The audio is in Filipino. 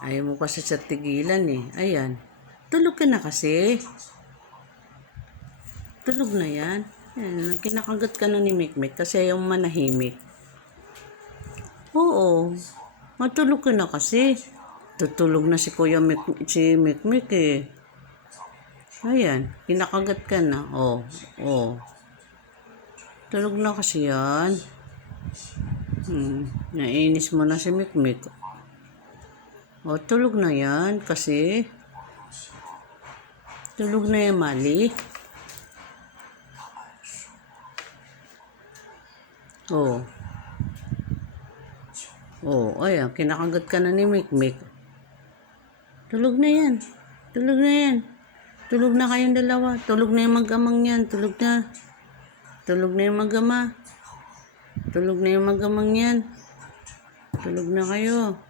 Ayaw mo kasi sa tigilan eh. Ayan. Tulog ka na kasi. Tulog na yan. Ayan, kinakagat ka na ni Mikmik kasi ayaw manahimik. Oo. Matulog ka na kasi. Tutulog na si si Mikmik eh. Ayan, kinakagat ka na. Oh, oh. Tulog na kasi yan. Nainis mo na si Mikmik. Oh, tulog na yan kasi. Tulog na yan, Mali. Oh. Oh, ayan, kinakagat ka na ni Mikmik. Tulog na yan. Tulog na yan. Tulog na kayong dalawa. Tulog na yung mag-amang yan. Tulog na. Tulog na yung mag-ama. Tulog na yung mag-amang yan. Tulog na kayo.